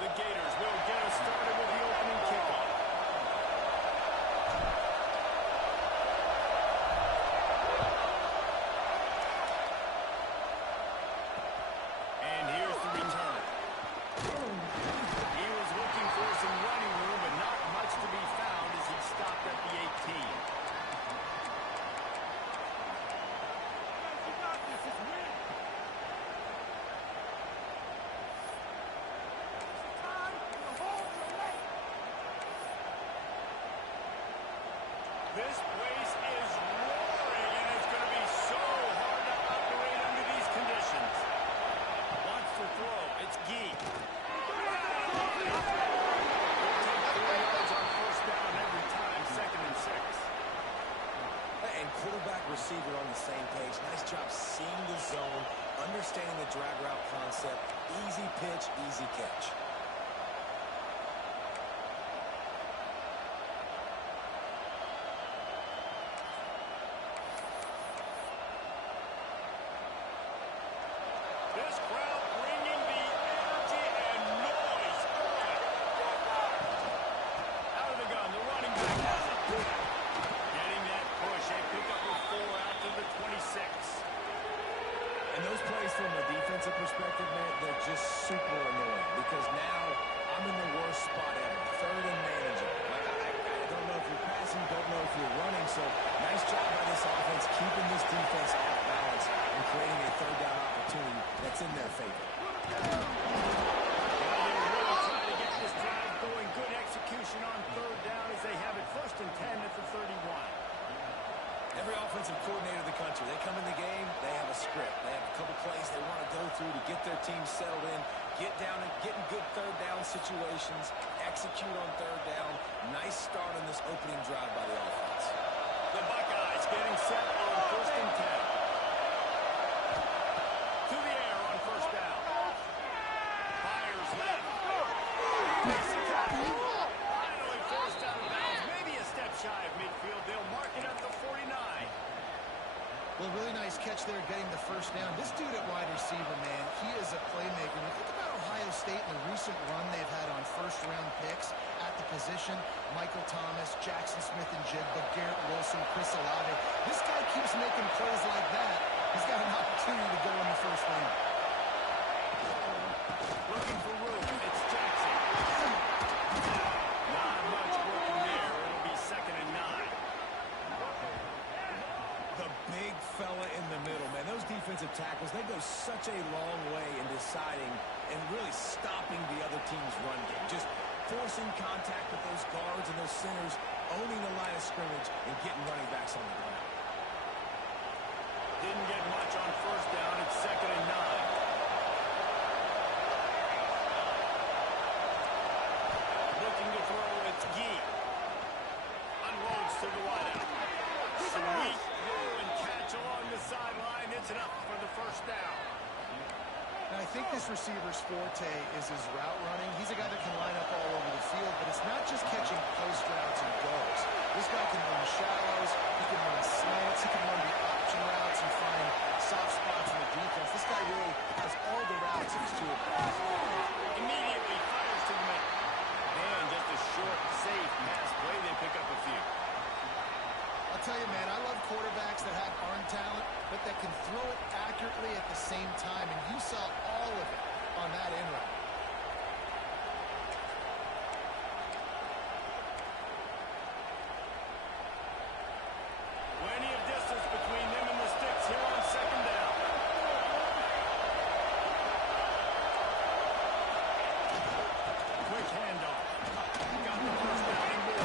The Gators will get us started with the opening kickoff. And here's the return. He was looking for some running room, but not much to be found as he stopped at the 18. This place is roaring, and it's going to be so hard to operate under these conditions. Wants to throw. It's Gee. He'll take 4 yards on first down every time, 2nd and 6. And quarterback, receiver on the same page. Nice job seeing the zone, understanding the drag route concept. Easy pitch, easy catch. This crowd bringing the energy and noise. Out of the gun, the running back has it. Getting that push. They pick up a 4 out to the 26. And those plays from a defensive perspective, man, they're just super annoying because now I'm in the worst spot ever. 3rd and manageable. Like, I don't know if you're passing, don't know if you're running. So nice job by this offense keeping this defense off balance and creating a 3rd down opportunity that's in their favor. Well, they're really trying to get this drive going. Good execution on 3rd down as they have it 1st and 10 at the 31. Every offensive coordinator in the country, they come in the game, they have a script. They have a couple plays they want to go through to get their team settled in, get down and get in good 3rd down situations, execute on 3rd down. Nice start on this opening drive by the offense. The Buckeyes getting set on 1st and 10. To the air on 1st down. Fires left. Finally forced out of bounds. Maybe a step shy of midfield. They'll mark it at the 49. Well, really nice catch there getting the 1st down. This dude at wide receiver, man, he is a playmaker. And think about Ohio State and the recent run they've had on 1st-round picks at the position. Michael Thomas, Jackson Smith-Njigba, Garrett Wilson, Chris Olave. This guy keeps making plays like that. He's got an opportunity to go in the 1st round. Looking for room. It's Jackson. Not much working there. It'll be 2nd and 9. The big fella in the middle, man. Those defensive tackles, they go such a long way in deciding and really stopping the other team's run game. Just forcing contact with those guards and those centers, owning the line of scrimmage, and getting running backs on the ground. Didn't get much on 1st down. It's 2nd and 9. Looking to throw. It's Gee. Unloads to the wideout. Sweet throw and catch along the sideline. It's enough for the 1st down. And I think this receiver's forte is his route running. He's a guy that can line up all over the field, but it's not just catching post routes and goes. This guy can run shallows, he can run slants, he can run the option routes and find soft spots in the defense. This guy really has all the routes in his toolbox. Immediately fires to the middle. And just a short, safe pass play. They pick up a few. I'll tell you, man, I love quarterbacks that have arm talent, but that can throw it accurately at the same time, and you saw all of it on that end route. Plenty of distance between them and the sticks here on 2nd down. Quick handoff. Got the 1st down and more.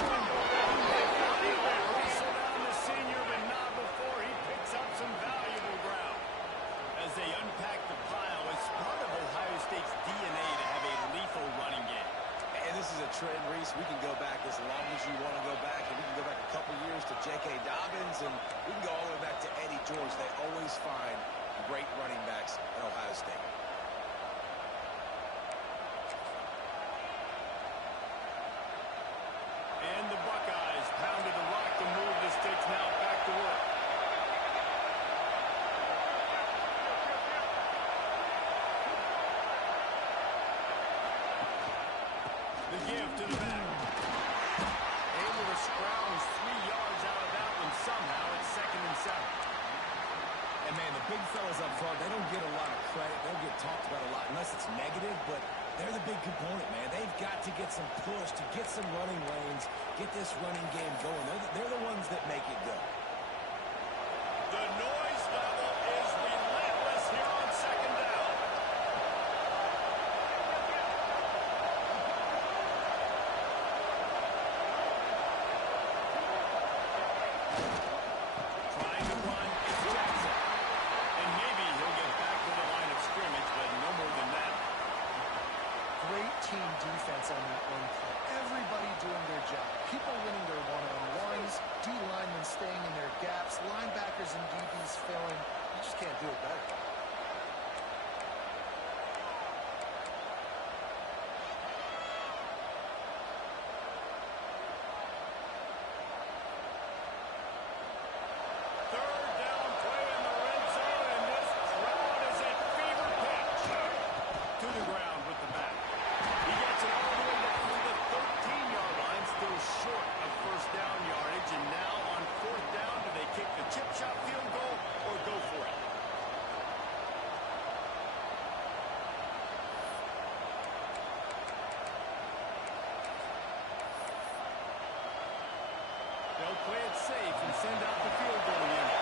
Wrestle down the senior, but not before he picks up some valuable ground. As they unpack the pile, it's part of Ohio State's DNA to have a lethal running game. And this is a trend, Reese. We can go back as long as you want to go back, and we can go back a couple years to J.K. Dobbins, and we can go all the way back to Eddie George. They always find great running backs at Ohio State. And the Buckeyes pounded the rock to move the sticks now back to work. but they're the big component, man. They've got to get some push, to get some running lanes, get this running game going. They're the ones that make it go. The noise level is relentless here on second down. Trying to run is Jackson. And maybe he'll get back to the line of scrimmage, but no more than that. Great team defense on that one play. Everybody doing their job. People winning their one-on-ones, D linemen staying in their gaps, linebackers and DBs filling. You just can't do it better. Third down play in the red zone, and this crowd is at fever pitch. To the ground with the back. He gets it all the way down to the 13-yard line, still short of first down yardage. And now on fourth down, do they kick the chip shot field goal or go for it? They'll play it safe and send out the field goal unit.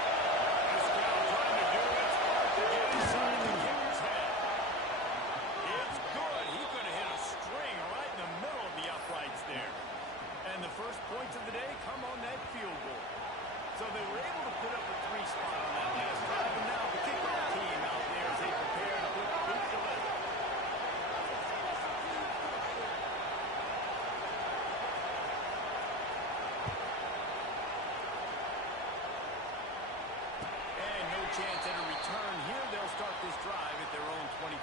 This crowd trying to do its part to get inside the kicker's head. It's good. He could have hit a string right in the middle of the uprights there. And the first points of the day come on that field goal. So they were able to put up a 3 spot on that last drive, and now the kickoff team out there as they prepare to put boot to leather. And no chance at a return here. They'll start this drive at their own 25.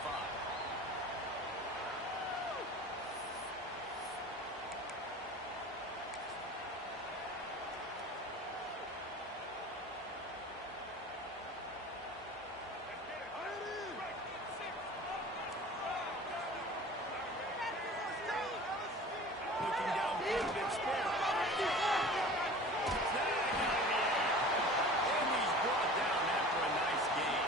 Looking downfield, it's Sparrow. Snag out of the air. And he's brought down after a nice gain.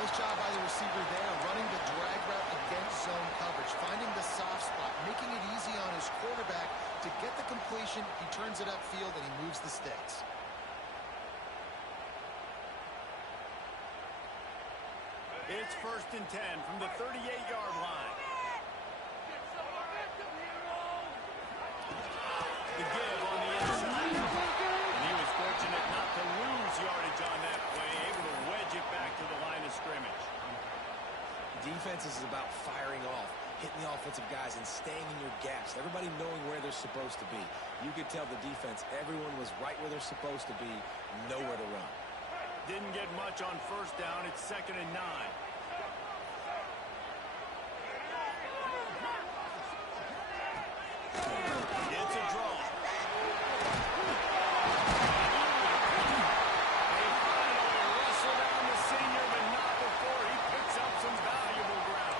Nice job by the receiver there, running the drag route against zone coverage, finding the soft spot, making it easy on his quarterback to get the completion. He turns it upfield, and he moves the sticks. It's 1st and 10 from the 38-yard line. The give on the inside. And he was fortunate not to lose yardage on that play, able to wedge it back to the line of scrimmage. Defense is about firing off, hitting the offensive guys, and staying in your gaps. Everybody knowing where they're supposed to be. You could tell the defense, everyone was right where they're supposed to be, nowhere to run. Didn't get much on first down. It's 2nd and 9. It's a draw. They finally wrestle down the senior, but not before he picks up some valuable ground.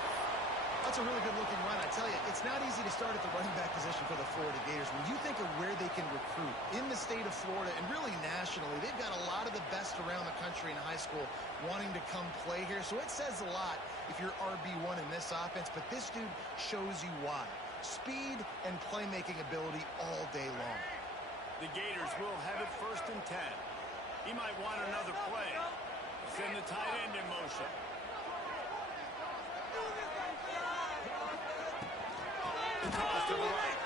That's a really good-looking run. I tell you, it's not easy to start at the running back position for the Florida Gators. When you think of where they can recruit in the state of Florida and really nationally, they've got a lot of the best around the country in high school wanting to come play here. So it says a lot if you're RB1 in this offense, but this dude shows you why. Speed and playmaking ability all day long. The Gators will have it 1st and 10. He might want another play. Send the tight end in motion. Toss to the right.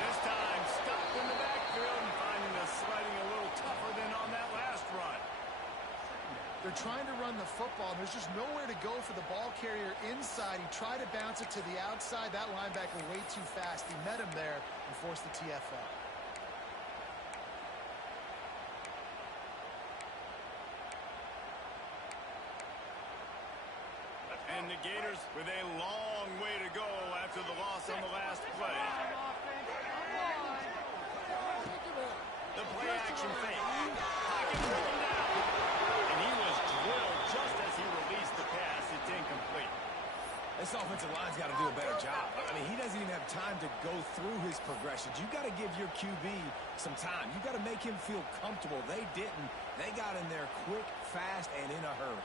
This time stopped in the backfield and finding the sliding a little tougher than on that last run. They're trying to run the football. There's just nowhere to go for the ball carrier inside. He tried to bounce it to the outside. That linebacker way too fast. He met him there and forced the TFL. And the Gators with a long way to go after the loss on the last play. The play action fake. Pocket driven down. And he was drilled just as he released the pass. It's incomplete. This offensive line's got to do a better job. I mean, he doesn't even have time to go through his progressions. You got to give your QB some time. You got to make him feel comfortable. They didn't. They got in there quick, fast, and in a hurry.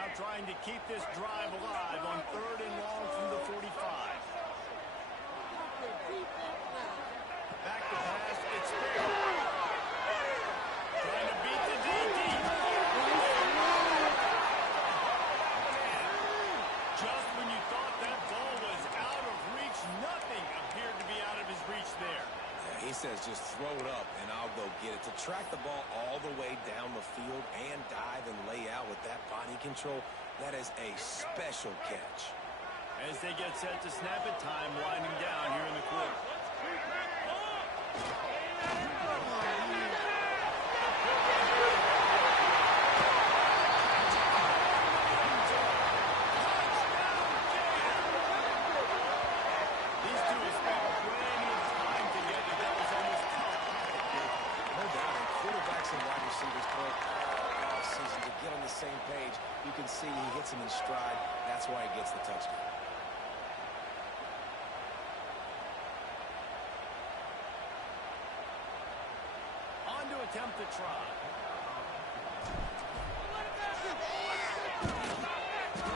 Now trying to keep this drive alive on 3rd and long from the 45. Back to pass, it's fair. Trying to beat the DD. Just when you thought that ball was out of reach, nothing appeared to be out of his reach there. Yeah, he says just throw it up and I'll go get it. To track the ball all the way down the field and dive and lay out with that body control, that is a special catch. As they get set to snap it, time winding down here in the quarter. These two have spent plenty of time together. That was almost telepathic. No doubt, and quarterbacks and wide receivers play all offseason to get on the same page. You can see he hits him in stride. That's why he gets the touchdown. On to attempt the try.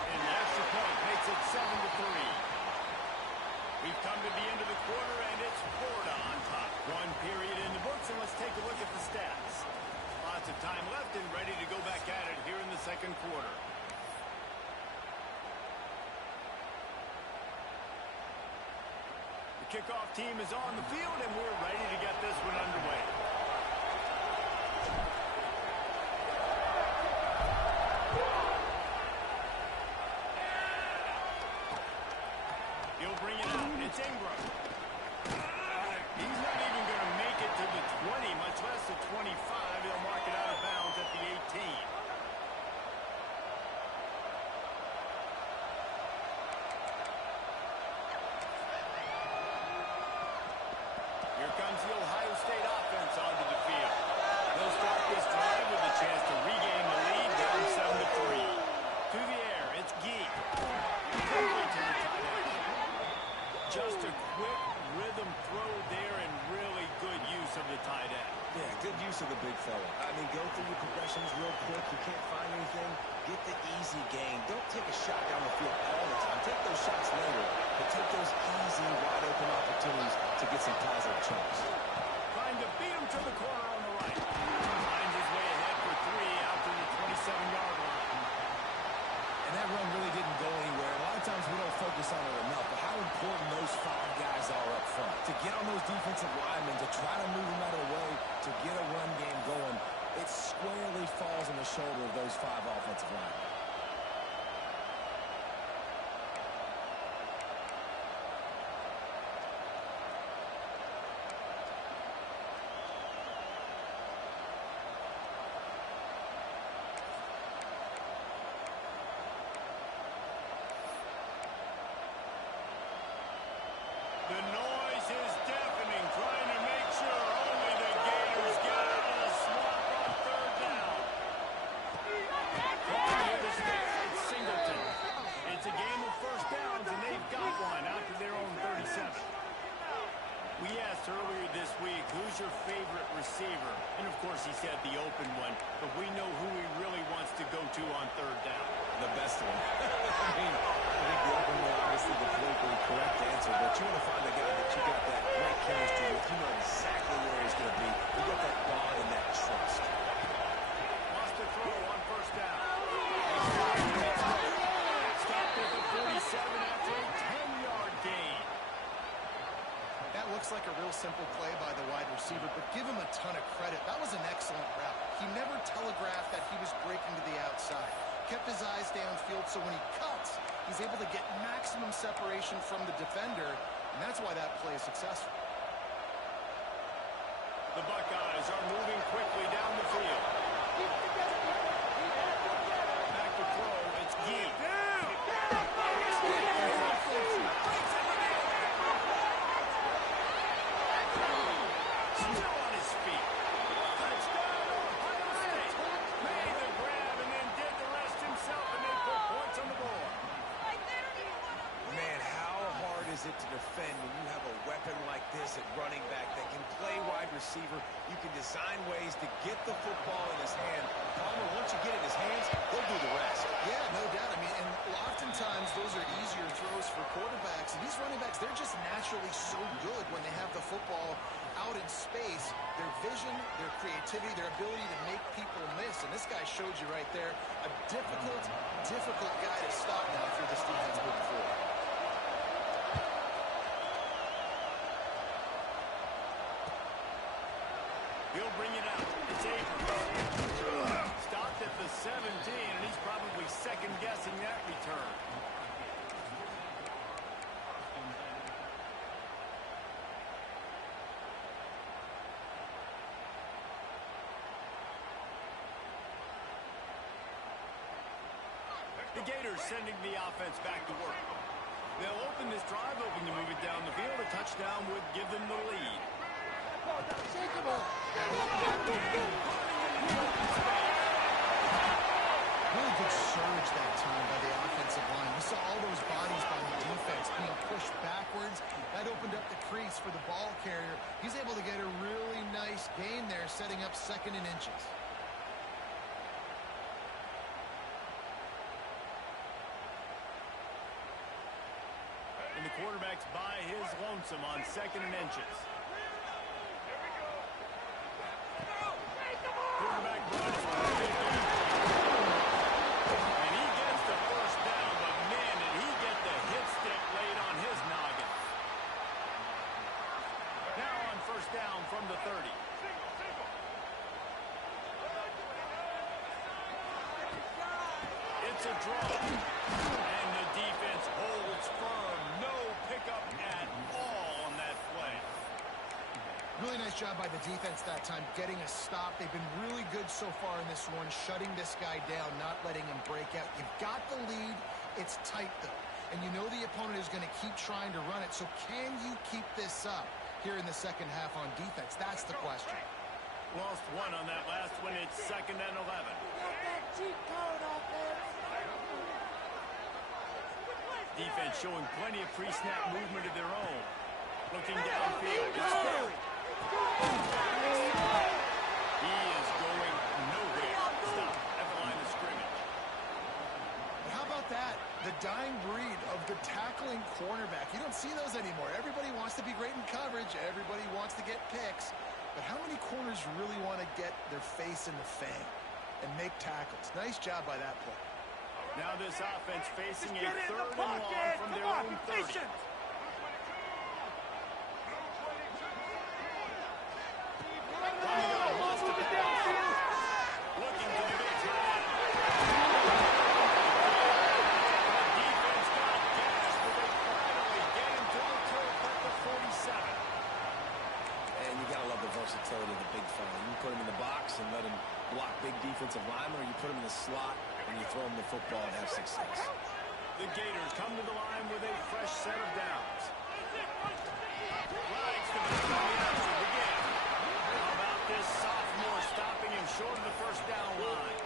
And the extra point makes it 7-3. We've come to the end of the quarter, and it's Florida on top. One period in the books, and let's take a look at the stats. Lots of time left and ready to go back at it here in the second quarter. The kickoff team is on the field, and we're ready to get this one underway. He'll bring it out. It's Ingram. He's not even going to make it to the 20, much less the 25. He'll mark it out of bounds at the 18. Here comes the Ohio State offense onto the field. They'll start this drive with a chance to regain the lead, down 7-3. To the air, it's Gee. Quickly to the tight end. Just a quick rhythm throw there and really good use of the tight end. Yeah, good use of the big fella. I mean, go through your progressions real quick. You can't find anything. Get the easy gain. Don't take a shot down the field all the time. Take those shots later, but take those easy, wide-open opportunities to get some positive chunks. Trying to beat him to the corner on the right. Finds his way ahead for 3 out to the 27-yard line. And that run really didn't go anywhere. A lot of times we don't focus on it enough, but how important those 5 guys are up front. To get on those defensive linemen, to try to move them out of the way, to get a run game going, it squarely falls on the shoulder of those 5 offensive linemen. The noise is deafening, trying to make sure only the Gators get out of the swamp on 3rd down. Calling with the stick, it's Singleton. It's a game of first downs, and they've got one out to their own 37. We asked earlier this week, who's your favorite receiver? And, of course, he said the open one, but we know who he really wants to go to on 3rd down. The best one. I mean, I think the open one, obviously the politically correct answer, but you want to find a guy that you got that great chemistry with. You know exactly where he's going to be. You got that bond and that trust. Lost a throw on 1st down. Stopped at the 47 after a 10-yard gain. That looks like a real simple play by the wide receiver, but give him a ton of credit. That was an excellent route. He never telegraphed that he was breaking to the outside. Kept his eyes downfield, so when he cuts, he's able to get maximum separation from the defender, and that's why that play is successful. The Buckeyes are moving quickly down the field. Back to throw, it's Gee. Still on his feet. Touchdown, Ohio State. Made the grab and then did the rest himself, and they put points on the board. Man, how hard is it to defend when you have a weapon like this opposite running back that can play wide receiver. You can design ways to get the football in his hand. Palmer, once you get it in his hands, he'll do the rest. Yeah, no doubt. I mean, and oftentimes those are easier throws for quarterbacks. And these running backs, they're just naturally so good when they have the football out in space. Their vision, their creativity, their ability to make people miss. And this guy showed you right there, a difficult guy to stop now for this defense moving forward. He'll bring it out. It's Abrams. Stopped at the 17, and he's probably second-guessing that return. The Gators sending the offense back to work. They'll open this drive, hoping to move it down the field. A touchdown would give them the lead. Really good surge that time by the offensive line. We saw all those bodies by the defense being pushed backwards. That opened up the crease for the ball carrier. He's able to get a really nice gain there, setting up 2nd and inches. And the quarterback's by his lonesome on 2nd and inches. Quarterback runs for the 50. And he gets the first down, but man, did he get the hit stick laid on his noggin. Now on 1st down from the 30. It's a draw. And the defense holds firm. No pickup at all on that play. Really nice job by the defense that time, getting a stop. They've been really good so far in this one, shutting this guy down, not letting him break out. You've got the lead. It's tight, though. And you know the opponent is going to keep trying to run it. So can you keep this up here in the second half on defense? That's the question. Lost one on that last one. It's 2nd and 11. Defense showing plenty of pre-snap movement of their own. Looking downfield. It's Ferry. He is going nowhere. Stop at the line of scrimmage. But how about that? The dying breed of the tackling cornerback. You don't see those anymore. Everybody wants to be great in coverage. Everybody wants to get picks. But how many corners really want to get their face in the fang and make tackles? Nice job by that play. Now this offense facing a 3rd and long from their own 30. Looking to the big time. The defense got gashed, but they finally get him to the turf at the 47. And you got to love the versatility of the big fella. You can put him in the box and let him block big defensive linemen, or you put him in the slot and you throw him the football and have success. The Gators come to the line with a fresh set of downs. Rides to the action again. How about this sophomore stopping him short of the 1st down line?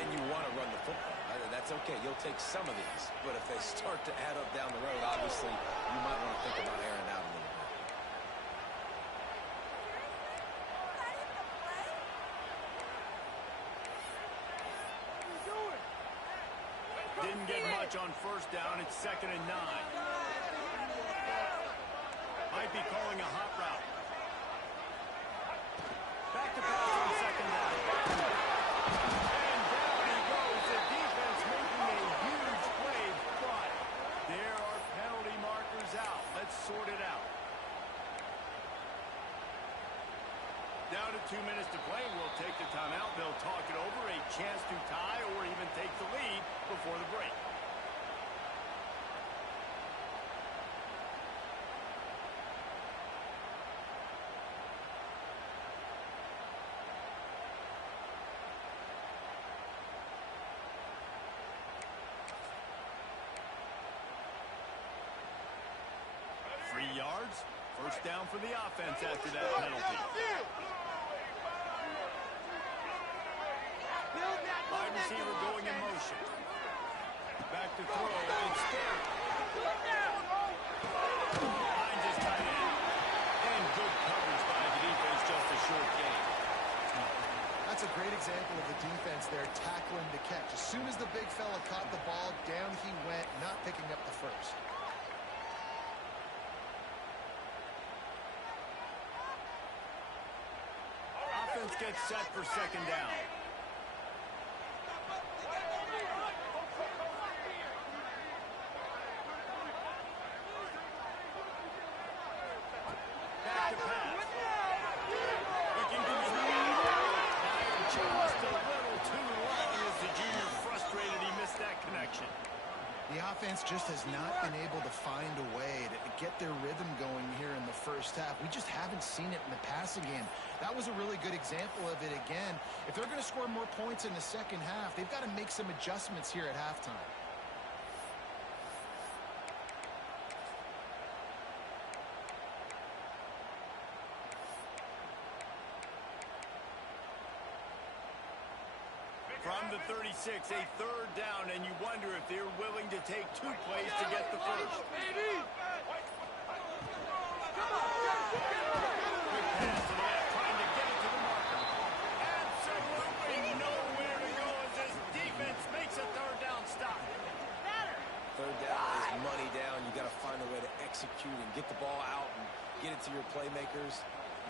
And you want to run the football. That's okay. You'll take some of these. But if they start to add up down the road, obviously, you might want to think about airing out a little bit. Didn't get much on 1st down. It's 2nd and 9. Might be calling a hot route. Back to pass on 2nd down. And down he goes. The defense making a huge play, but there are penalty markers out. Let's sort it out. Down to 2 minutes to play. We'll take the timeout. They'll talk it over. A chance to tie or even take the lead before the break. yards. First down for the offense after that penalty. Wide receiver going in motion. Back to throw. It's Ferry. Finds his tight end. good coverage by the defense, just a short gain. That's a great example of the defense there tackling the catch. As soon as the big fella caught the ball, down he went, not picking up the first. Offense gets set for second down. Back to pass. Looking for his lead. Fired just a little too long as the junior frustrated he missed that connection. The offense just has not been able to find a way to get their rhythm going here in the first half. We just haven't seen it in the passing game. That was a really good example of it again. If they're going to score more points in the second half, they've got to make some adjustments here at halftime. From the 36, a third down, and you wonder if they're willing to take 2 plays to get the first. Quick pass to the left, trying to get it to the marker. Absolutely nowhere to go as this defense makes a third down stop. Third down is money down. You got to find a way to execute and get the ball out and get it to your playmakers.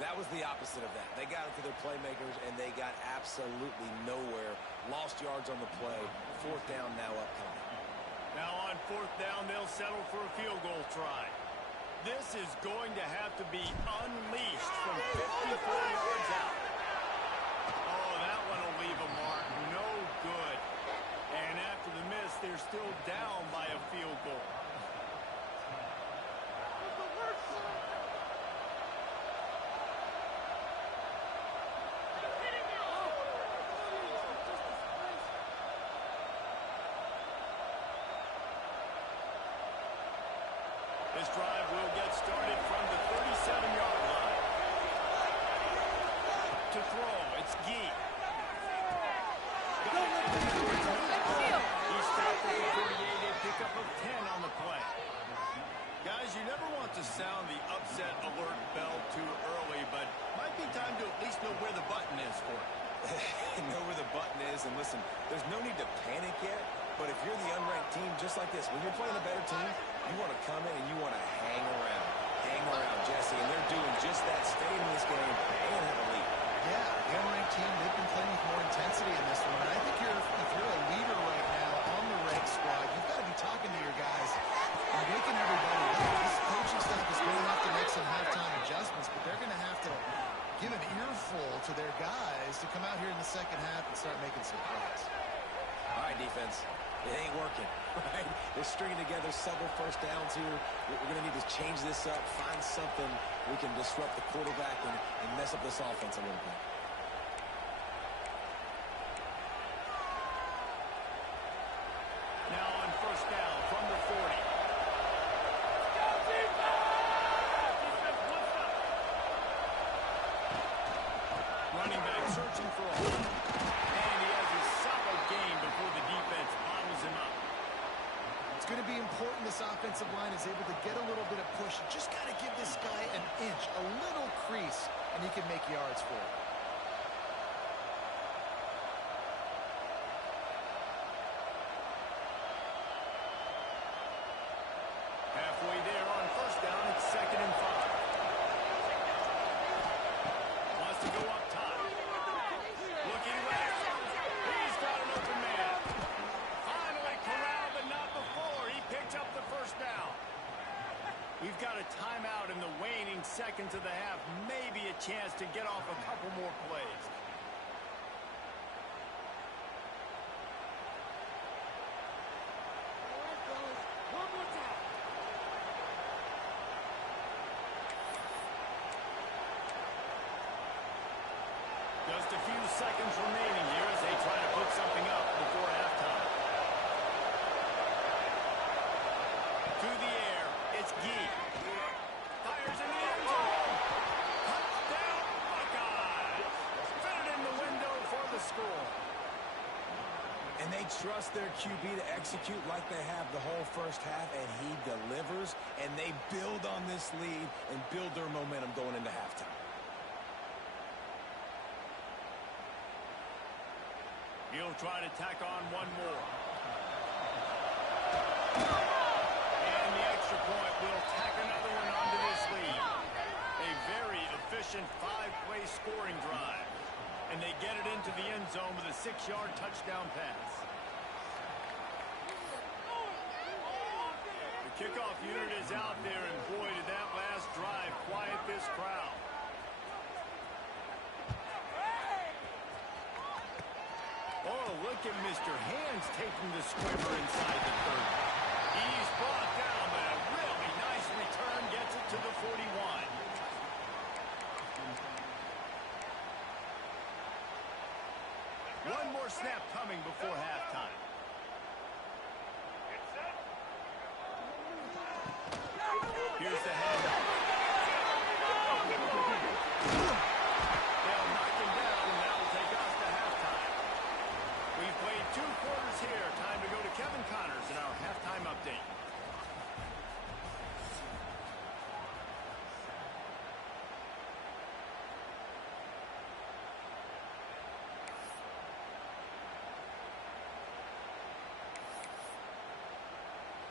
That was the opposite of that. They got it to their playmakers, and they got absolutely nowhere. Lost yards on the play. Fourth down now upcoming. Now on fourth down, they'll settle for a field goal try. This is going to have to be unleashed from 54 yards out. Oh, that one will leave a mark. No good. And after the miss, they're still down by a field goal. This drive will get started from the 37-yard line. To throw, it's Gee. He stopped at the 38, a pickup of 10 on the play. Guys, you never want to sound the upset alert bell too early, but might be time to at least know where the button is for it. Know where the button is, and listen, there's no need to panic yet, but if you're the unranked team, just like this, when you're playing a better team, you want to come in and you want to hang around, Jesse, and they're doing just that, stay in this game and have a lead. Yeah, the unranked team, they've been playing with more intensity in this one, and I think if you're a leader right now on the ranked squad, you've got to be talking to your guys and making everybody, this coaching staff is going to have to make some halftime adjustments, but they're going to have to give an earful to their guys to come out here in the second half and start making some plays. All right, defense. It ain't working, right? They're stringing together several first downs here. We're going to need to change this up, find something we can disrupt the quarterback and mess up this offense a little bit. Now on first down from the 40. Running back searching for a hole. And he has a solid gain before the defense bottles him up. It's going to be important this offensive line is able to get a little bit of push. You just got to give this guy an inch, a little crease, and he can make yards for it. Halfway there on first down, it's 2nd and 5. Wants to go up top. Looking left. He's got an open man. Finally corralled, but not before. He picked up the first down. We've got a timeout in the waning seconds of the half. Maybe a chance to get off a couple more plays. Just a few seconds remaining here as they try to put something up before halftime. To the air, it's Gee. Fires in the end zone. Touchdown, Buckeyes. Fit it in the window for the score. And And they trust their QB to execute like they have the whole first half, and he delivers, and they build on this lead and build their momentum going into halftime. He'll try to tack on one more. And the extra point will tack another one onto this lead. A very efficient 5-play scoring drive. And they get it into the end zone with a 6-yard touchdown pass. The kickoff unit is out there, and boy, did that last drive quiet this crowd. Oh, look at Mr. Hands taking the squibber inside the 30. He's brought down, but a really nice return gets it to the 41. One more snap coming before halftime. Here's the handoff. They'll knock him down, and that'll take us to halftime. We've played 2 quarters here. Time to go to Kevin Connors in our halftime update.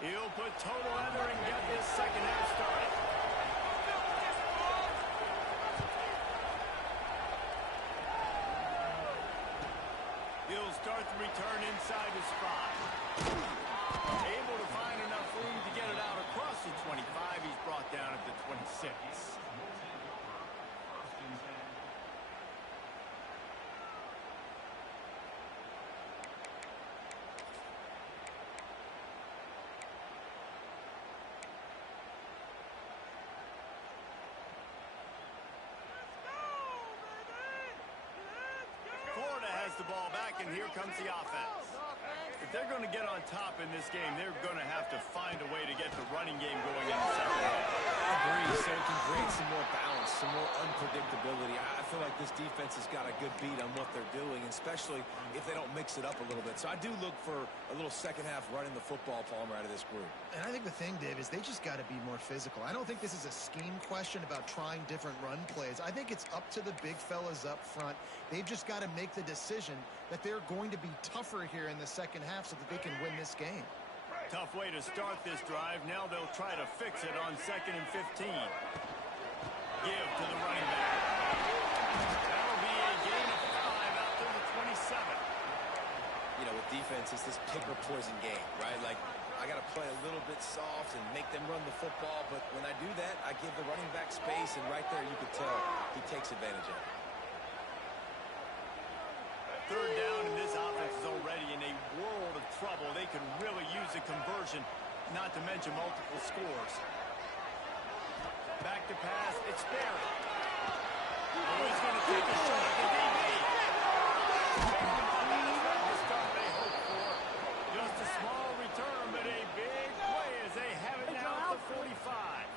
He'll put total under and get this second half started. He'll start the return inside his 5. Able to find enough room to get it out across the 25. He's brought down at the 26. Florida has the ball back, and here comes the offense. If they're going to get on top in this game, they're going to have to find a way to get the running game going in the second half. I agree, so it can create some more balance, some more unpredictability. I feel like this defense has got a good beat on what they're doing, especially if they don't mix it up a little bit. So I do look for a little second half running the football, Palmer, out of this group. And I think the thing, Dave, is they just got to be more physical. I don't think this is a scheme question about trying different run plays. I think it's up to the big fellas up front. They've just got to make the decision that they're going to be tougher here in the second half so that they can win this game. Tough way to start this drive. Now they'll try to fix it on 2nd and 15. Give to the running back. That'll be a gain of 5 out to the 27. You know, with defense, it's this pick or poison game, right? Like, I got to play a little bit soft and make them run the football, but when I do that, I give the running back space, and right there you could tell he takes advantage of it. 3rd down, and this offense is already in a world of trouble. They can really use a conversion, not to mention multiple scores. Back to pass, it's Barry. Oh, he's going to take a shot at the DB. The start they hoped for. Just a small return, but a big play as they have it now at the 45.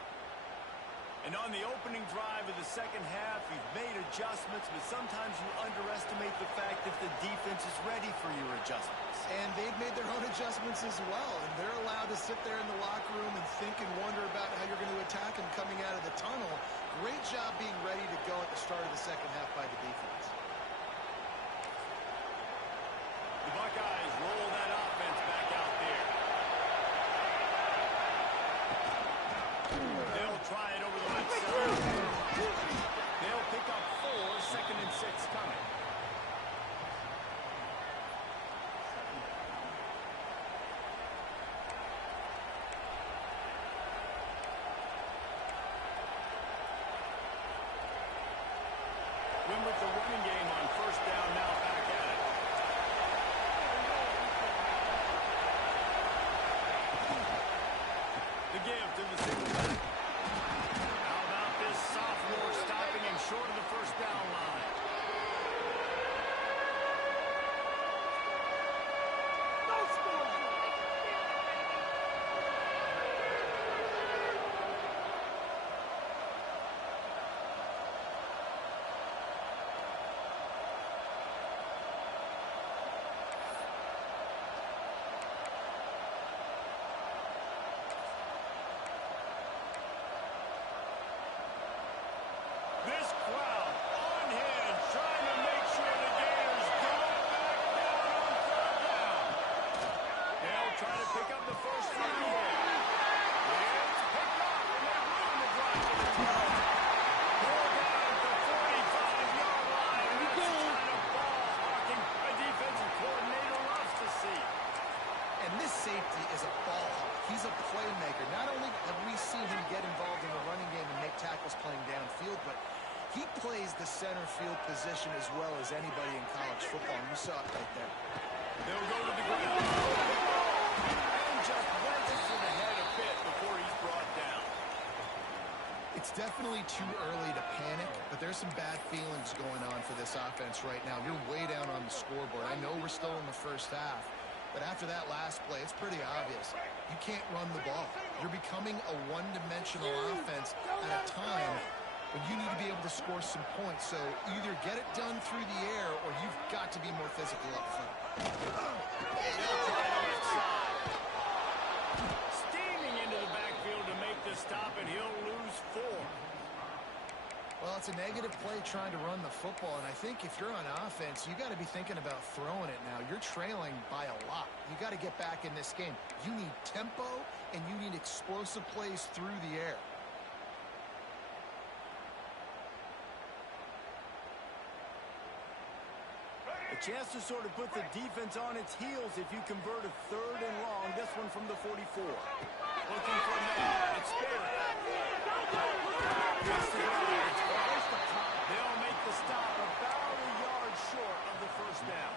And on the opening drive of the second half, you've made adjustments, but sometimes you underestimate the fact that the defense is ready for your adjustments. And they've made their own adjustments as well, and they're allowed to sit there in the locker room and think and wonder about how you're going to attack them coming out of the tunnel. Great job being ready to go at the start of the second half by the defense. The Buckeyes roll that offense back out there. They'll try it over the left side. They'll pick up 4, 2nd and 6 coming. Win with the running game on 1st down, now back at it. position as well as anybody in college football, and you saw it right there. They'll go to the ground. And just wedges to the head a bit before he's brought down. It's definitely too early to panic, but there's some bad feelings going on for this offense right now. You're way down on the scoreboard. I know we're still in the first half, but after that last play, it's pretty obvious. You can't run the ball. You're becoming a one-dimensional offense at a time when you need to be able to score some points. So either get it done through the air or you've got to be more physical up front. They'll try it on its side. Steaming into the backfield to make the stop, and he'll lose 4. Well, it's a negative play trying to run the football, and I think if you're on offense, you got to be thinking about throwing it now. You're trailing by a lot. You got to get back in this game. You need tempo, and you need explosive plays through the air. A chance to sort of put the defense on its heels if you convert a 3rd and long. This one from the 44. Looking for a man. It's Sperry. They'll make the stop about a yard short of the first down.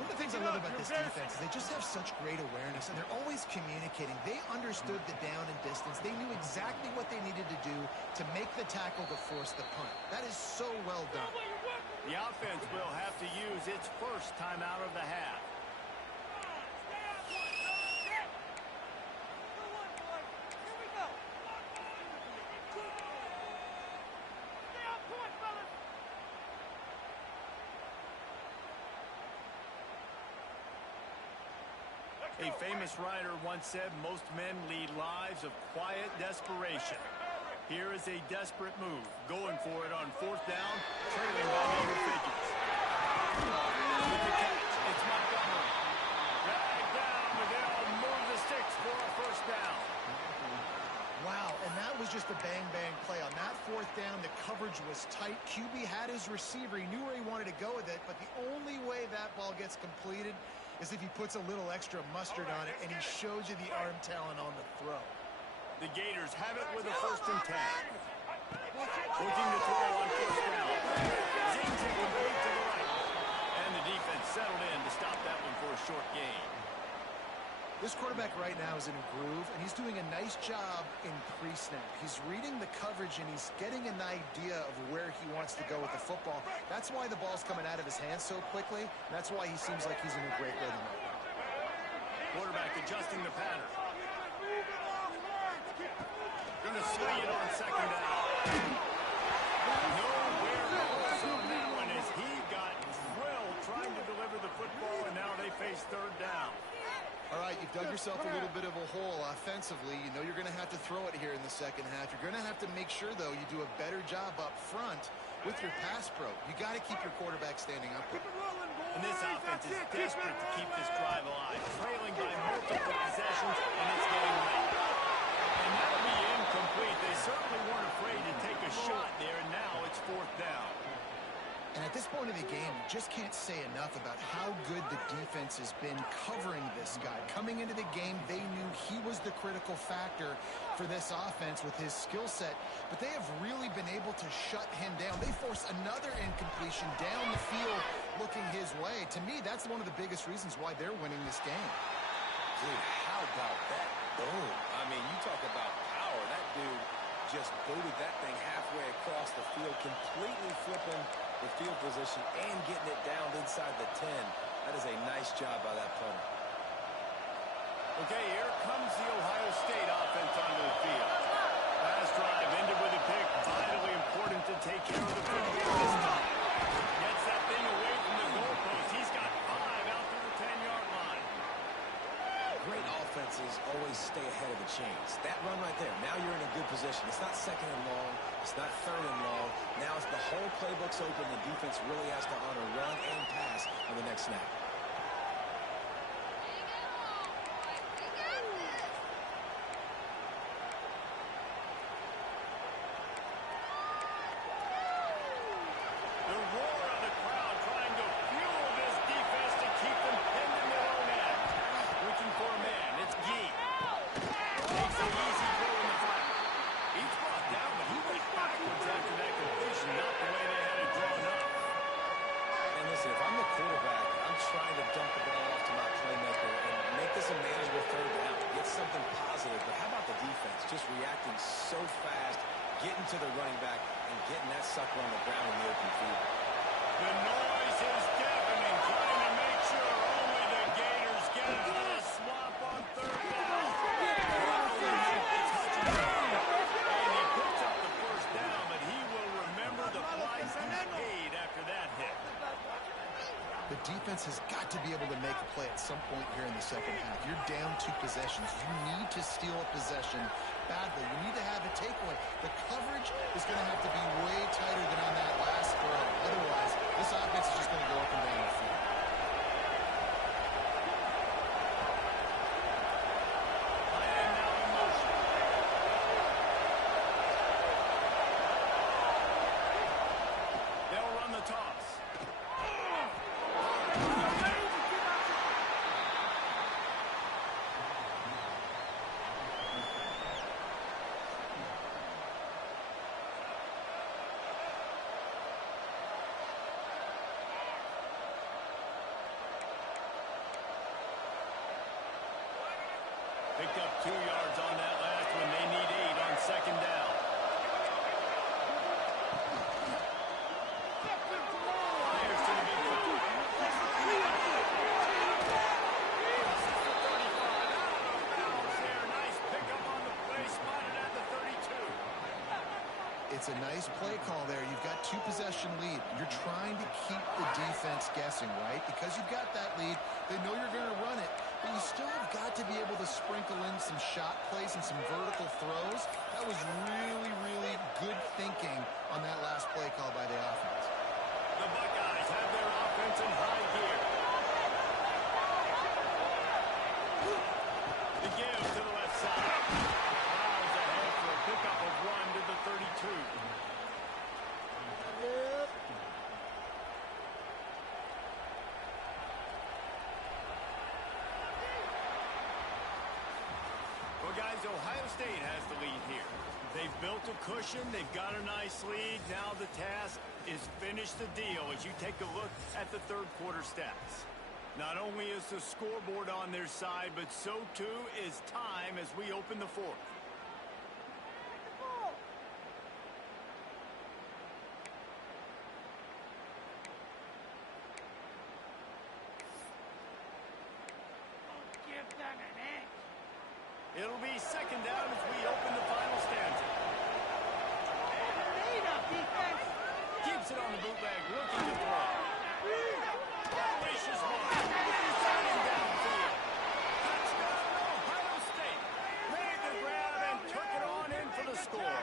One of the things I love about this defense is they just have such great awareness, and they're always communicating. They understood the down and distance. They knew exactly what they needed to do to make the tackle to force the punt. That is so well done. The offense will have to use its first timeout of the half. A famous writer once said most men lead lives of quiet desperation. Here is a desperate move, going for it on 4th down, trailing by double figures. With the catch, it's Montgomery. Dragged down, but they'll move the sticks for a first down. Wow, and that was just a bang-bang play. On that 4th down, the coverage was tight. QB had his receiver. He knew where he wanted to go with it, but the only way that ball gets completed is if he puts a little extra mustard on it, and he shows you the arm talent on the throw. The Gators have it with a 1st and 10. Looking to throw on 1st down. Zings it complete to the right. And the defense settled in to stop that one for a short gain. This quarterback right now is in a groove, and he's doing a nice job in pre-snap. He's reading the coverage, and he's getting an idea of where he wants to go with the football. That's why the ball's coming out of his hands so quickly, and that's why he seems like he's in a great rhythm right now. Quarterback adjusting the pattern. Going to swing it on 2nd down. Nowhere else on that one as he got drilled trying to deliver the football, and now they face 3rd down. All right, you've dug yourself a little bit of a hole offensively. You know you're going to have to throw it here in the 2nd half. You're going to have to make sure, though, you do a better job up front with your pass pro. You got to keep your quarterback standing upright. And this offense is desperate to keep this drive alive, trailing by multiple possessions, and it's getting late. And that'll be incomplete. They certainly weren't afraid to take a shot there, and now it's 4th down. And at this point of the game, you just can't say enough about how good the defense has been covering this guy. Coming into the game, they knew he was the critical factor for this offense with his skill set, but they have really been able to shut him down. They force another incompletion down the field looking his way. To me, that's one of the biggest reasons why they're winning this game. Dude, how about that boom? I mean, you talk about power. That dude just booted that thing halfway across the field, completely flipping the field position and getting it down inside the 10. That is a nice job by that punter. Okay, here comes the Ohio State offense onto the field. Last drive ended with a pick. Vitally important to take care of the football this time. Gets that thing away from the goalpost. He's got 5 out to the 10-yard line. Great offenses always stay ahead of the chains. That run right there, now you're in a good position. It's not 2nd and long. It's not 3rd and long. Now it's the whole playbook's open. The defense really has to honor run and pass on the next snap. The roar of the crowd trying to fuel this defense to keep them pinned in their own end. Looking for a man. It's Gee. Takes an easy throw in the flat. He's brought down, but he went backwards after that completion. Not the way they had it if I'm the quarterback, I'm trying to dump the ball off to my playmaker and make this a manageable third down. Get something positive. But how about the defense? Just reacting so fast, getting to the running back, and getting that sucker on the ground in the open field. The noise is deafening, trying to make sure only the Gators get out of the swamp on third down. And he picks up the first down, but he will remember the price he paid after that hit. The defense has got to be able to make a play at some point here in the second half. You're down 2 possessions. You need to steal a possession badly. You need to have a takeaway. The coverage is going to have to be way tighter than on that last throw. Otherwise, this offense is just going to go up and down the field. They'll run the toss. Picked up 2 yards on that last one. They need 8 on second down. Fires to the big fella. Crosses the 35. Out of bounds there. Nice pickup on the play. Spotted at the 32. It's a nice play call there. You've got 2-possession lead. You're trying to keep the defense guessing, right? Because you've got that lead, they know you're going to run it. But you still have got to be able to sprinkle in some shot plays and some vertical throws. That was really, really good thinking on that last play call by the offense. The Buckeyes have their offense in high gear. The give to the left side. Browns ahead for a pickup of 1 to the 32. Well, guys, Ohio State has the lead here. They've built a cushion. They've got a nice lead. Now the task is finish the deal as you take a look at the third quarter stats. Not only is the scoreboard on their side, but so too is time as we open the fourth. It'll be second down as we open the final stanza. Keeps it on the bootleg, looking to throw. Unleashes one. Running downfield. Touchdown, Ohio State. Made the grab and took it on in for the score.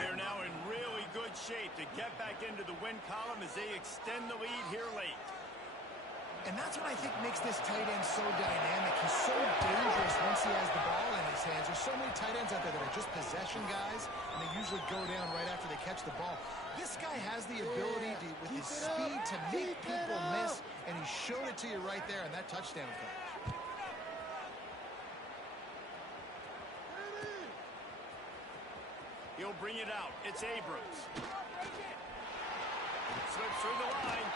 They're now in really good shape to get back into the win column as they extend the lead here late. And that's what I think makes this tight end so dynamic. He's so dangerous once he has the ball in his hands. There's so many tight ends out there that are just possession guys, and they usually go down right after they catch the ball. This guy has the ability to, with his speed, to make people miss, and he showed it to you right there in that touchdown catch. He'll bring it out. It's Abrams. Slips through the line.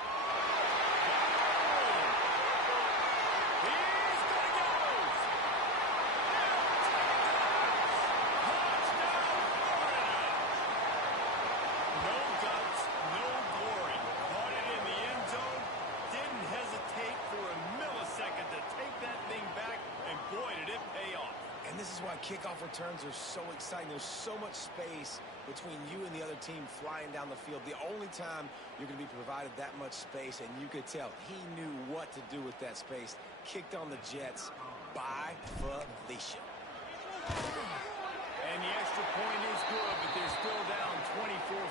This is why kickoff returns are so exciting. There's so much space between you and the other team flying down the field. The only time you're going to be provided that much space, and you could tell he knew what to do with that space. Kicked on the Jets by Felicia. And the extra point is good, but they're still down 24-14.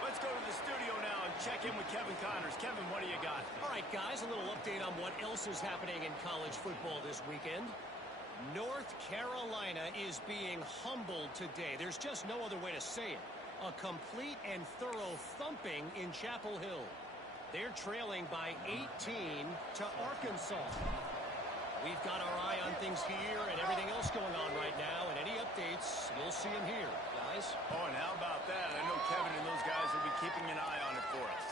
Let's go to the studio now and check in with Kevin Connors. Kevin, what do you got? All right, guys, a little update on what else is happening in college football this weekend. North Carolina is being humbled today. There's just no other way to say it. A complete and thorough thumping in Chapel Hill. They're trailing by 18 to Arkansas. We've got our eye on things here and everything else going on right now, and any updates, you'll see them here, guys. Oh, and how about that? I know Kevin and those guys will be keeping an eye on it for us.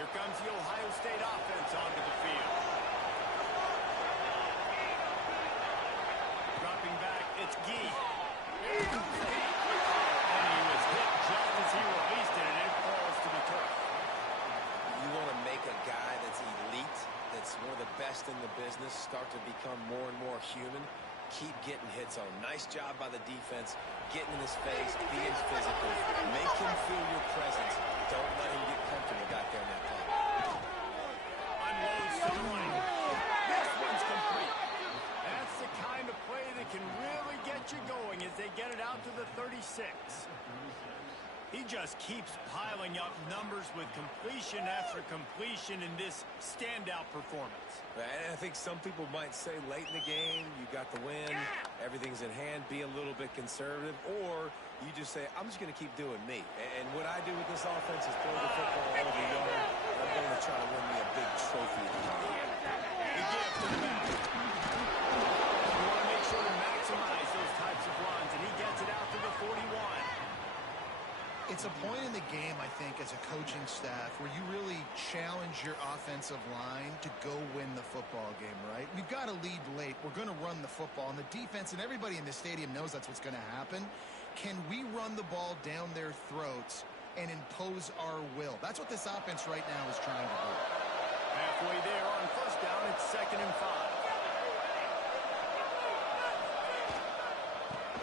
Here comes the Ohio State offense onto the field. Dropping back, it's Gee. And he was hit just as he released it, and it falls to the turf. You want to make a guy that's elite, that's one of the best in the business, start to become more and more human. Keep getting hits on him. Nice job by the defense, getting in his face, being physical. Make him feel your presence. Don't let him get comfortable back there in that pocket. Unloads to the right. This one's complete. That's the kind of play that can really get you going as they get it out to the 36. He just keeps piling up numbers with completion after completion in this standout performance. And I think some people might say late in the game, you got the win, everything's in hand, be a little bit conservative, or you just say, I'm just going to keep doing me. And what I do with this offense is throw the football all over the yard, and I'm going to try to win me a big trophy. The gift to the back. You want to make sure to maximize those types of runs, and he gets it out to the 41. It's a point in the game, I think, as a coaching staff where you really challenge your offensive line to go win the football game, right? We've got to lead late. We're going to run the football. And the defense and everybody in the stadium knows that's what's going to happen. Can we run the ball down their throats and impose our will? That's what this offense right now is trying to do. Halfway there on first down, it's 2nd and 5.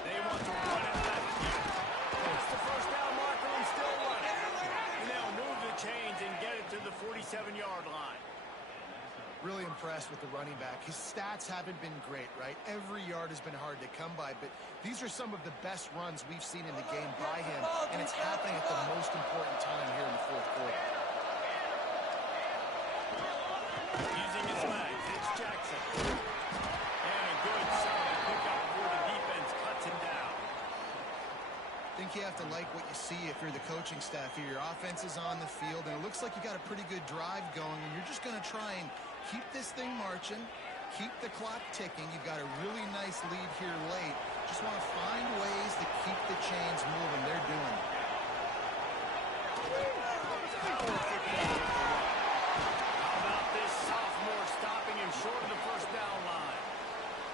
They want to run it left here. It's the first down marker and still running. And they'll move the chains and get it to the 47-yard line. Really impressed with the running back. His stats haven't been great, right? Every yard has been hard to come by, but these are some of the best runs we've seen in the game by him, and it's happening at the most important time here in the fourth quarter. Using his legs, it's Jackson. And a good solid pickup before the defense cuts him down. I think you have to like what you see if you're the coaching staff here. Your offense is on the field, and it looks like you got a pretty good drive going, and you're just going to try and keep this thing marching, keep the clock ticking. You've got a really nice lead here late. Just want to find ways to keep the chains moving. They're doing it. How about this sophomore stopping him short of the first down line?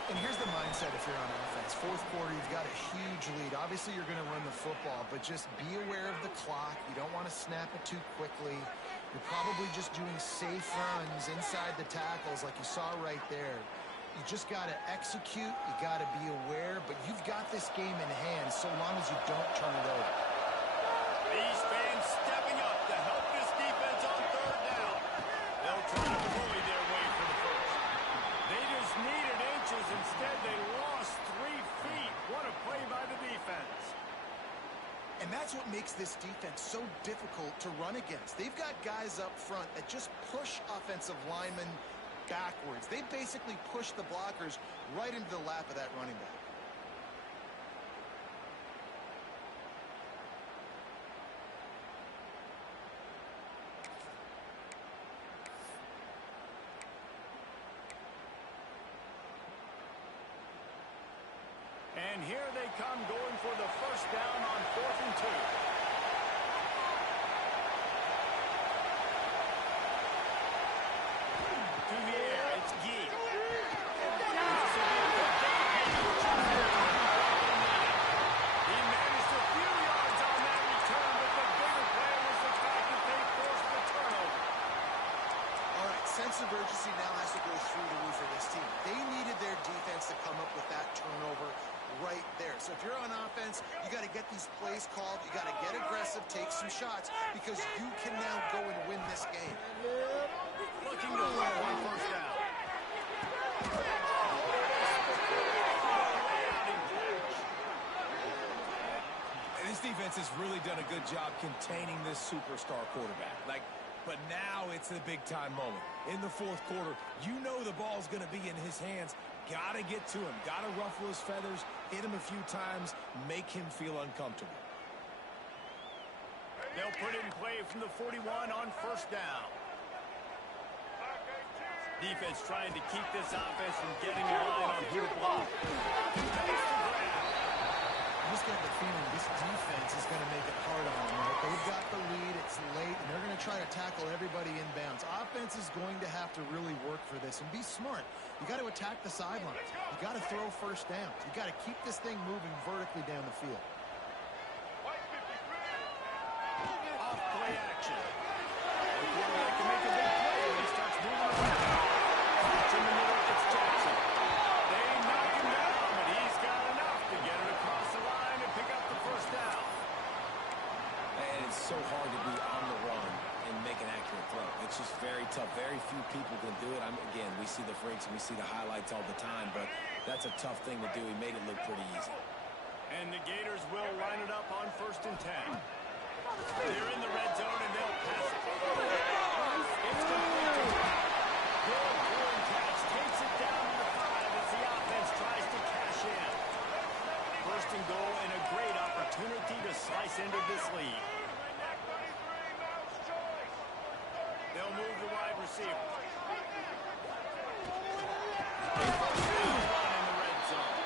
And here's the mindset if you're on offense. Fourth quarter, you've got a huge lead. Obviously, you're going to run the football, but just be aware of the clock. You don't want to snap it too quickly. You're probably just doing safe runs inside the tackles like you saw right there. You just got to execute. You got to be aware, but you've got this game in hand so long as you don't turn it over. These fans stepping up to help this defense on third down. They'll try to bully their way for the first. They just needed inches. Instead, they lost 3 feet. What a play by the defense. And that's what makes this defense so difficult to run against. They've got guys up front that just push offensive linemen backwards. They basically push the blockers right into the lap of that running back. And here they come going for the first down on 4th and 2. To the air, it's Gee. He managed a few yards on that return, but the bigger play was the fact that they forced the turnover. All right, sense of urgency now has to go through the roof of this team. They needed their defense to come up with that turnover right there. So if you're on offense, you got to get these plays called. You got to get aggressive, take some shots, because you can now go and win this game. Looking to throw on first down. And this defense has really done a good job containing this superstar quarterback. But now it's the big-time moment. In the fourth quarter, you know the ball's going to be in his hands. Got to get to him. Got to ruffle his feathers, hit him a few times, make him feel uncomfortable. They'll put in play from the 41 on first down. Defense trying to keep this offense from getting a line on who to block. just get the feeling this defense is going to make it hard on them. Right? They've got the lead. It's late, and they're going to try to tackle everybody inbounds. Offense is going to have to really work for this and be smart. You got to attack the sidelines. You got to throw first downs. You got to keep this thing moving vertically down the field. Off play action. The quarterback can make a big play when he starts moving around. Catch in the middle, it's Jackson. They knock him down, but he's got enough to get it across the line and pick up the first down. And it's so hard to be on the run and make an accurate throw. It's just very tough. Very few people can do it. Again, we see the freaks and we see the highlights all the time, but that's a tough thing to do. He made it look pretty easy. And the Gators will line it up on 1st and 10. They're in the red zone, and they'll pass it. It's complete to Brown. Good throwing catch. Takes it down to the 5 as the offense tries to cash in. 1st and goal, and a great opportunity to slice into this lead. They'll move the wide receiver. Run in the red zone.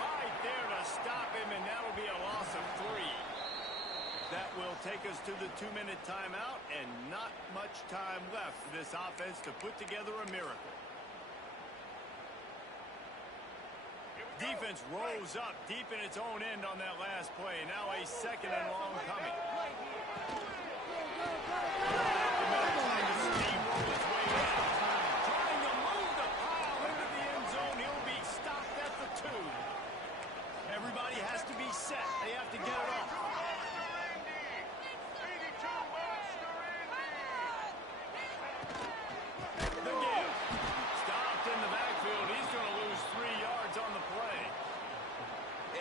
Right there to stop him, and that'll be a loss of 3. That will take us to the 2-minute timeout, and not much time left for this offense to put together a miracle. Defense rose up deep in its own end on that last play. Now a 2nd and long coming. Trying to steamroll his way in. Trying to move the pile into the end zone. He'll be stopped at the 2. Everybody has to be set. They have to get it off. The give. Stopped in the backfield. He's going to lose 3 yards on the play.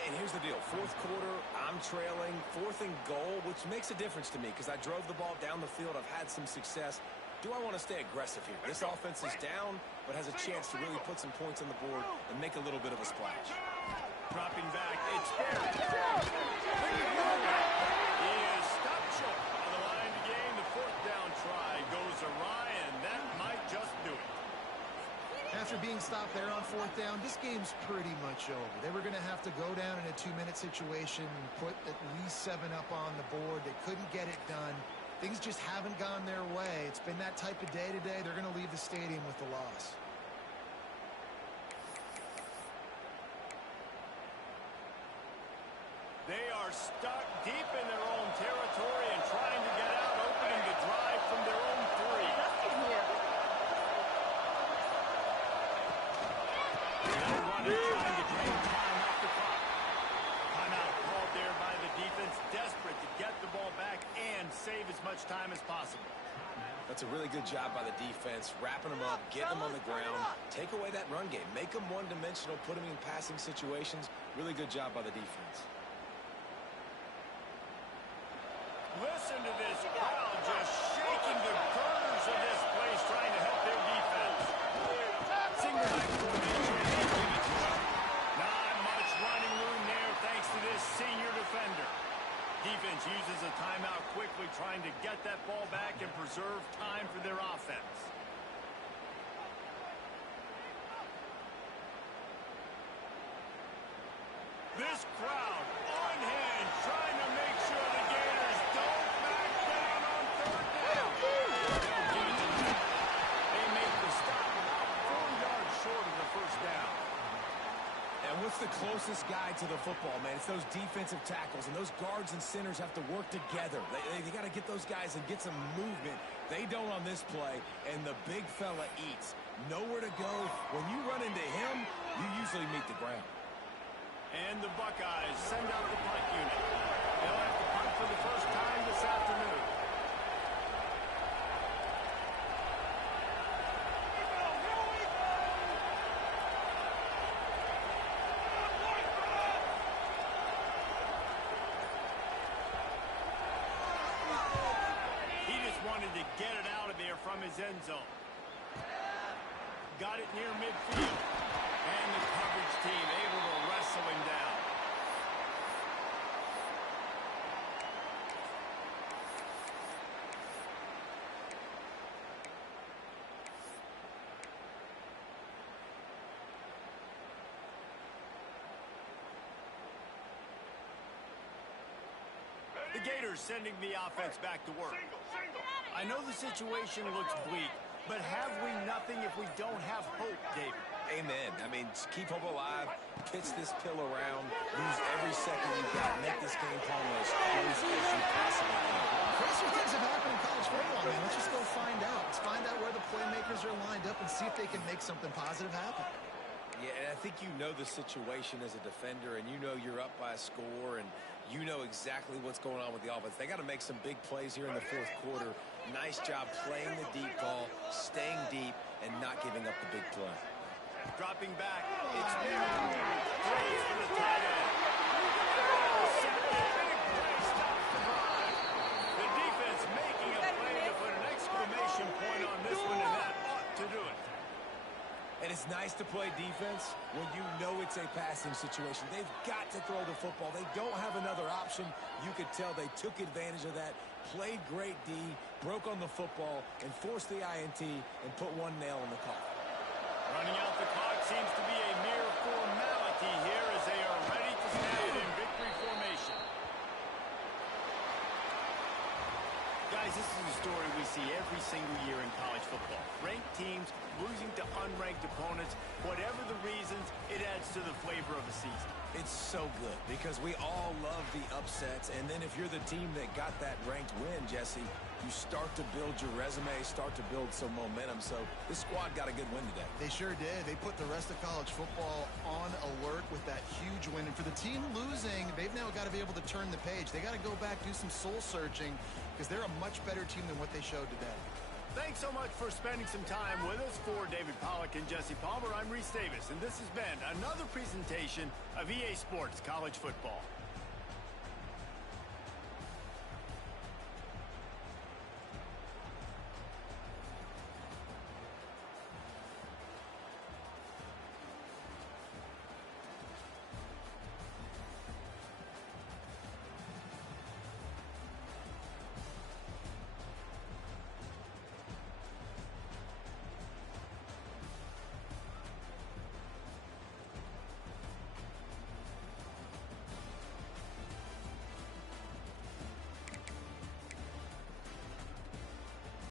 And here's the deal. 4th quarter, I'm trailing. 4th and goal, which makes a difference to me because I drove the ball down the field. I've had some success. Do I want to stay aggressive here? This offense is down, but has a chance to really put some points on the board and make a little bit of a splash. Dropping back, it's fair. He is stopped short on the line to gain. The 4th down try goes awry, and that might just do it. After being stopped there on 4th down, this game's pretty much over. They were going to have to go down in a 2-minute situation and put at least 7 up on the board. They couldn't get it done. Things just haven't gone their way. It's been that type of day today. They're going to leave the stadium with the loss. They are stuck deep in their own territory and trying to get out, opening the drive from their own 3. They're running, trying to drain time off the clock. Timeout called there by the defense, desperate to get the ball back and save as much time as possible. That's a really good job by the defense, wrapping them up, getting them on the ground, take away that run game, make them one-dimensional, put them in passing situations. Really good job by the defense. Listen to this crowd just shaking the corners of this place, trying to help their defense. Single back formation. Not much running room there thanks to this senior defender. Defense uses a timeout quickly, trying to get that ball back and preserve time for their offense. This crowd on hand, trying to make sure the Gators don't back down on 3rd down. They'll give it to them. They make the stop about 4 yards short of the 1st down. And what's the closest guy to the football, man? It's those defensive tackles, and those guards and centers have to work together. They got to get those guys and get some movement. They don't on this play, and the big fella eats. Nowhere to go. When you run into him, you usually meet the ground. And the Buckeyes send out the punt unit. They'll have to punt for the first time this afternoon. He just wanted to get it out of there from his end zone. Got it near midfield. And the coverage team able to wrestle him down. the Gators sending the offense back to work. I know the situation looks bleak, but have we nothing if we don't have hope, David? Amen. I mean, just keep hope alive, pitch this pill around, use every second you've got, make this game plan as close as you possibly can. Crazier things have happened in college football, man. Let's just go find out. Let's find out where the playmakers are lined up and see if they can make something positive happen. Yeah, and I think you know the situation as a defender, and you know you're up by a score, and you know exactly what's going on with the offense. They got to make some big plays here in the fourth quarter. Nice job playing the deep ball, staying deep, and not giving up the big play. Dropping back, it's new. Throws for the tight end. Big play, stops the drive. The defense making a play to put an exclamation point on this one, and that ought to do it. And it's nice to play defense when you know it's a passing situation. They've got to throw the football. They don't have another option. You could tell they took advantage of that, played great D, broke on the football, and forced the INT and put one nail in the coffin. Running out the clock seems to be a mere formality here as they are ready to stand in victory formation. Guys, this is a story we see every single year in college football. Ranked teams losing to unranked opponents. Whatever the reasons, it adds to the flavor of the season. It's so good because we all love the upsets, and then if you're the team that got that ranked win, Jesse, you start to build your resume, start to build some momentum. So this squad got a good win today. They sure did. They put the rest of college football on alert with that huge win. And for the team losing, they've now got to be able to turn the page. They got to go back, do some soul searching, because they're a much better team than what they showed today. Thanks so much for spending some time with us. For David Pollack and Jesse Palmer, I'm Reese Davis, and this has been another presentation of EA Sports College Football.